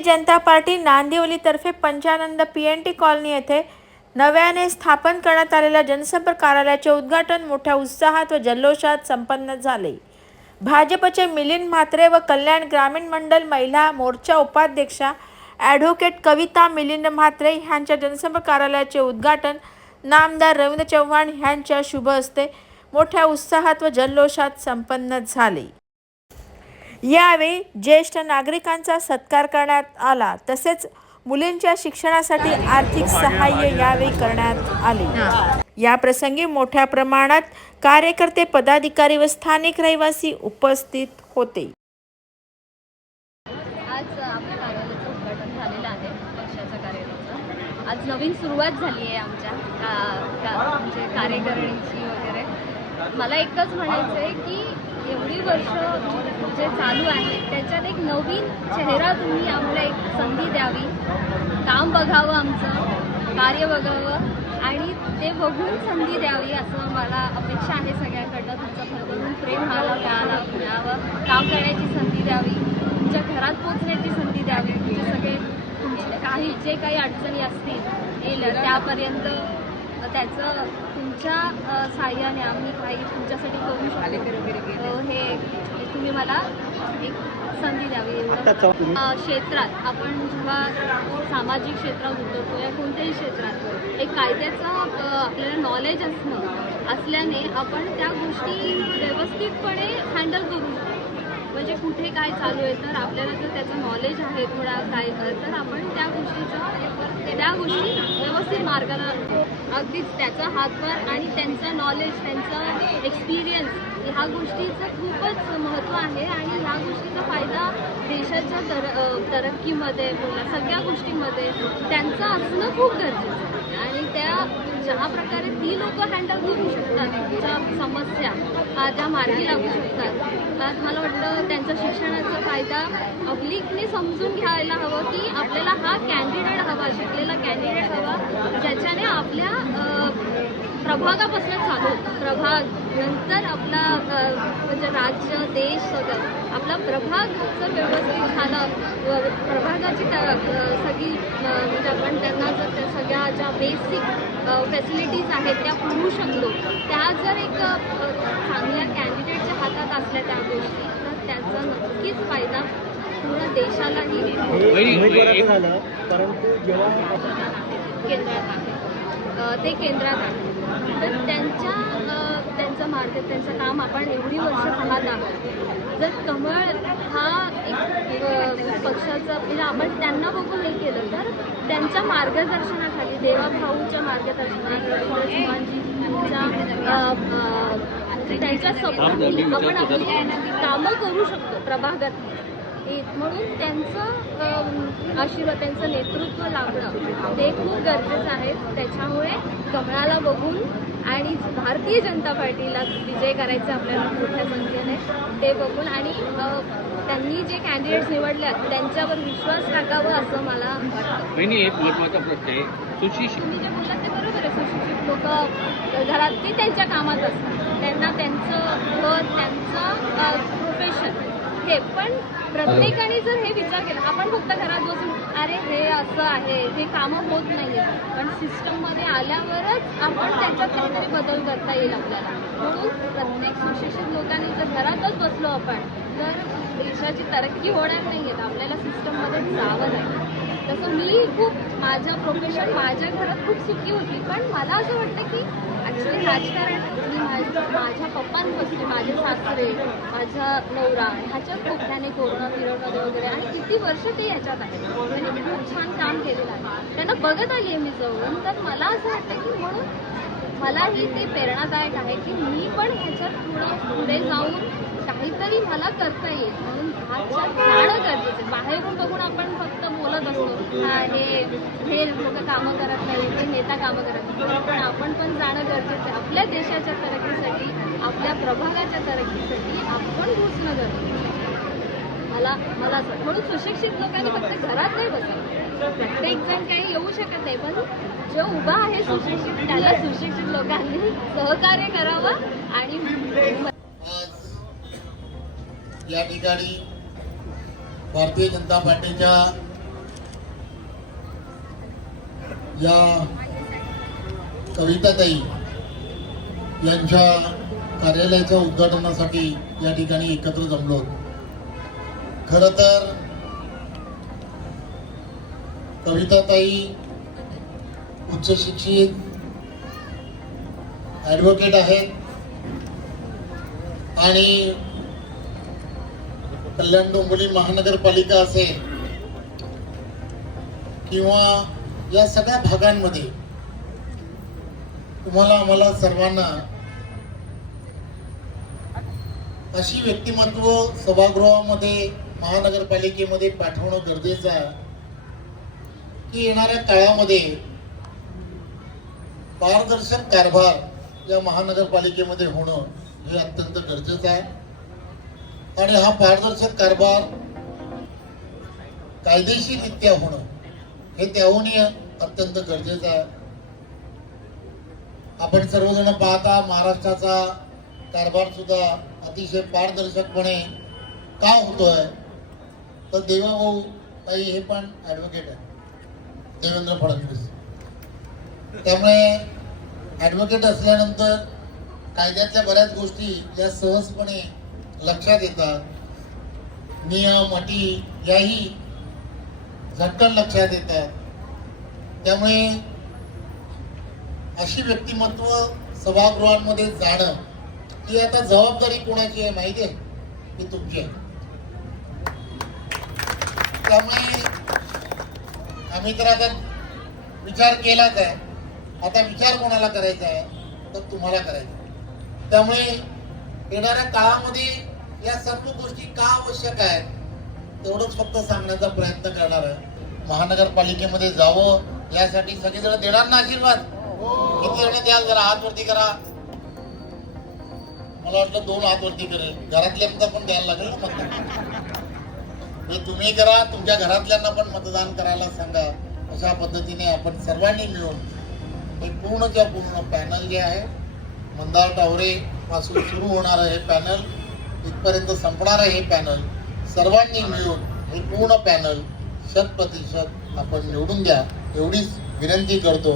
भारतीय Janata party नांदिवलीतर्फे Panchanand P N T colony येथे नव्याने स्थापन करण्यात आलेल्या जनसंपर्क कार्यालयाचे उद्घाटन मोठ्या उत्साहात व जल्लोषात संपन्न झाले. भाजपचे मिलिंद म्हात्रे व कल्याण ग्रामीण मंडल महिला मोर्चा उपाध्यक्षा ॲडव्होकेट कविता मिलिंद म्हात्रे ह्यांच्या जनसंपर्क कार्यालयाचे उद्घाटन नामदार रवींद्र चव्हाण ह्यांच्या शुभ हस्ते मोठ्या उत्साहात व जल्लोषात संपन्न झाले. यावेळी ज्येष्ठ नागरिकांचा सत्कार करण्यात आला. तसेच मुलींच्या शिक्षणासाठी आर्थिक सहाय्य यावेळी करण्यात आले. या प्रसंगी मोठ्या प्रमाणात कार्यकर्ते पदाधिकारी व स्थानिक रहिवासी उपस्थित होते. आज आज नवीन सुरुवात झाली आहे आमच्या म्हणजे कार्यकारिणीची वगैरे. मला एकच म्हणायचं आहे की एवढी वर्ष जे चालू आहे त्याच्यात एक नवीन चेहरा तुम्ही आम्हाला एक संधी द्यावी. काम बघावं आमचं कार्य बघावं आणि ते बघून संधी द्यावी असं मला अपेक्षा आहे सगळ्यांकडनं. तुमचं भरभरून प्रेम व्हायला मिळाला मिळावं. काम करण्याची संधी द्यावी तुमच्या घरात पोचण्याची संधी द्यावी. तुमचे सगळे तुमचे काही जे काही अडचणी असतील येईल त्यापर्यंत त्याचं तुमच्या अ, साहाय्याने आम्ही काही तुमच्यासाठी करू शकतो. हे हे तुम्ही मला एक संधी द्यावी. क्षेत्रात आपण जेव्हा सामाजिक क्षेत्रात उतरतो या कोणत्याही क्षेत्रात एक कायद्याचं आपल्याला नॉलेज असणं असल्याने आपण त्या गोष्टी व्यवस्थितपणे हँडल करू शकतो. म्हणजे कुठे काय चालू आहे तर आपल्याला जर त्याचं नॉलेज आहे थोडा काय तर आपण त्या गोष्टीचा त्या गोष्टी व्यवस्थित मार्गाला. अगदीच त्याचा हातभार आणि त्यांचं नॉलेज त्यांचं एक्सपिरियन्स ह्या गोष्टीचं खूपच महत्त्व आहे आणि ह्या गोष्टीचा फायदा देशाच्या तर तरक्कीमध्ये बोला सगळ्या गोष्टीमध्ये त्यांचं असणं खूप गरजेचं आहे. आणि त्या ज्या प्रकारे ती लोक हँडल करू शकतात ज्या समस्या अ, ज्या मार्गी लागू शकतात. आज मला वाटतं त्यांचा शिक्षणाचा फायदा पब्लिकने समजून घ्यायला हवं की आपल्याला हा कॅन्डिडेट हवा शिकलेला कॅन्डिडेट हवा ज्याच्याने आपल्या प्रभागापासून चालू प्रभाग नंतर आपला म्हणजे राज्य देश सगळं आपला प्रभाग जर व्यवस्थित झालं व प्रभागाची सगळी म्हणजे आपण त्यांना जर त्या सगळ्या ज्या बेसिक फॅसिलिटीज आहेत त्या पुरवू शकलो त्या जर एक चांगल्या कॅन्डिडेटच्या हातात असल्या त्या गोष्टी तर त्याचा नक्कीच फायदा पूर्ण देशालाही उमेदवाराचं झालं परंतु जेव्हा केंद्रात आहे. ते केंद्रात आहे. तर त्यांच्या मारतात त्यांचं काम आपण एवढी वर्ष पाहत आहोत. जर कमळ हा एक पक्षाचा म्हणजे आपण त्यांना बघून हे केलं तर त्यांच्या मार्गदर्शनाखाली देवाभाऊच्या मार्गदर्शनाखाली त्यांच्या सपोर्टने आपण आपली कामं करू शकतो प्रभागात. एक म्हणून त्यांचं आशीर्वाद त्यांचं नेतृत्व लाभणं ते खूप गरजेचं आहे. त्याच्यामुळे कमळाला बघून आणि भारतीय जनता पार्टीला विजय करायचा आपल्याला मोठ्या संख्येने ते बघून आणि त्यांनी जे कॅन्डिडेट्स निवडल्यात त्यांच्यावर विश्वास टाकावा असं मला वाटतं. तुम्ही जे बोललात ते बरोबर आहे. सुशिक्षित लोक घरात ते त्यांच्या कामात असतात. त्यांना त्यांचं घर त्यांचं प्रोफेशन हे पण प्रत्येकाने जर हे विचार केला आपण फक्त घरात बसून अरे हे असं आहे हे कामं होत नाही पण सिस्टममध्ये आल्यावरच आपण त्याच्यात काहीतरी बदल करता येईल आपल्याला. म्हणून प्रत्येक सुशिक्षित लोकांनी जर घरातच बसलो आपण तर देशाची तरक्की होणार नाही आहेत आपल्याला सिस्टममध्ये जावं लागेल. तसं मी खूप माझं प्रोफेशन माझ्या घरात खूप सुखी होती. पण मला असं वाटतं की ॲक्च्युली राजकारण माझ्या माझ्या पप्पांपासून माझे सासरे माझा नवरा ह्याच्यात खूप कोरोना पिरियडमध्ये वगैरे आणि किती वर्ष ते ह्याच्यात आहे त्यांनी म्हणजे खूप छान काम केलेलं आहे. त्यांना बघत आली आहे मी जवळून तर मला असं वाटतं की म्हणून मलाही ते प्रेरणादायक आहे की मी पण ह्याच्यात थोडं पुढे जाऊन काहीतरी मला करता येईल म्हणून जाणं गरजेचं आहे. बाहेरून बघून आपण फक्त बोलत असतो हे हे लोक कामं करत नाही हे नेता कामं करत नाही पण आपण पण जाणं गरजेचं आहे. आपल्या देशाच्या तरक्कीसाठी आपल्या प्रभागाच्या तरक्कीसाठी आपण घुसणं गरजेचं मला मला असं म्हणून सुशिक्षित लोकांनी फक्त घरात नाही बसावं. प्रत्येक जण काही येऊ शकत नाही पण जो उभा आहे सुशिक्षित त्याला सुशिक्षित लोकांनी सहकार्य करावं आणि या ठिकाणी भारतीय जनता पार्टीच्या या कविताताई यांच्या कार्यालयाच्या उद्घाटनासाठी या ठिकाणी एकत्र जमलो. खर तर कविताताई उच्च शिक्षित ॲडव्होकेट आहेत आणि कल्याण डोंबिवली महानगरपालिका असेल किंवा या सगळ्या भागांमध्ये तुम्हाला आम्हाला सर्वांना अशी व्यक्तिमत्व सभागृहामध्ये महानगरपालिकेमध्ये पाठवणं गरजेचं आहे की येणाऱ्या काळामध्ये पारदर्शक कारभार या महानगरपालिकेमध्ये होणं हे अत्यंत गरजेचं आहे. आणि हा पारदर्शक कारभार कायदेशीररित्या होणं हे त्याहूनही अत्यंत गरजेचं आहे. आपण सर्वजण पाहता महाराष्ट्राचा कारभार सुद्धा अतिशय पारदर्शकपणे का होतोय? तर देवाभाऊ ताई हे पण ॲडव्होकेट आहे देवेंद्र फडणवीस. त्यामुळे ॲडव्होकेट असल्यानंतर कायद्यातल्या बऱ्याच गोष्टी या सहजपणे लक्षात येतात नियम अटी याही झटकन लक्षात येतात. त्यामुळे अशी व्यक्तिमत्व सभागृहांमध्ये जाणं ही आता जबाबदारी कोणाची आहे माहिती आहे? ती तुमची आहे. त्यामुळे आम्ही तर आता विचार केलाच आहे. आता विचार कोणाला करायचा आहे? तर तुम्हाला करायचा आहे. त्यामुळे येणाऱ्या काळामध्ये या सर्व गोष्टी का आवश्यक आहेत तेवढंच फक्त सांगण्याचा प्रयत्न करणार आहे. महानगरपालिकेमध्ये जावं यासाठी सगळेजण देणार ना आशीर्वाद? किती जण द्याल जरा हात वरती करा. मला वाटलं दोन हात वरती करेल. घरातल्यांना पण द्यायला लागेल ना मतदान म्हणजे तुम्ही करा तुमच्या घरातल्यांना पण मतदान करायला सांगा. अशा पद्धतीने आपण सर्वांनी मिळून हे पूर्णच्या पूर्ण पॅनल जे आहे मंदार टावरे पासून सुरू होणारं हे पॅनल. इथपर्यंत आहे हे पॅनल. सर्वांनी मिळून हे पूर्ण पॅनल शत प्रतिशत आपण निवडून द्या एवढीच विनंती करतो.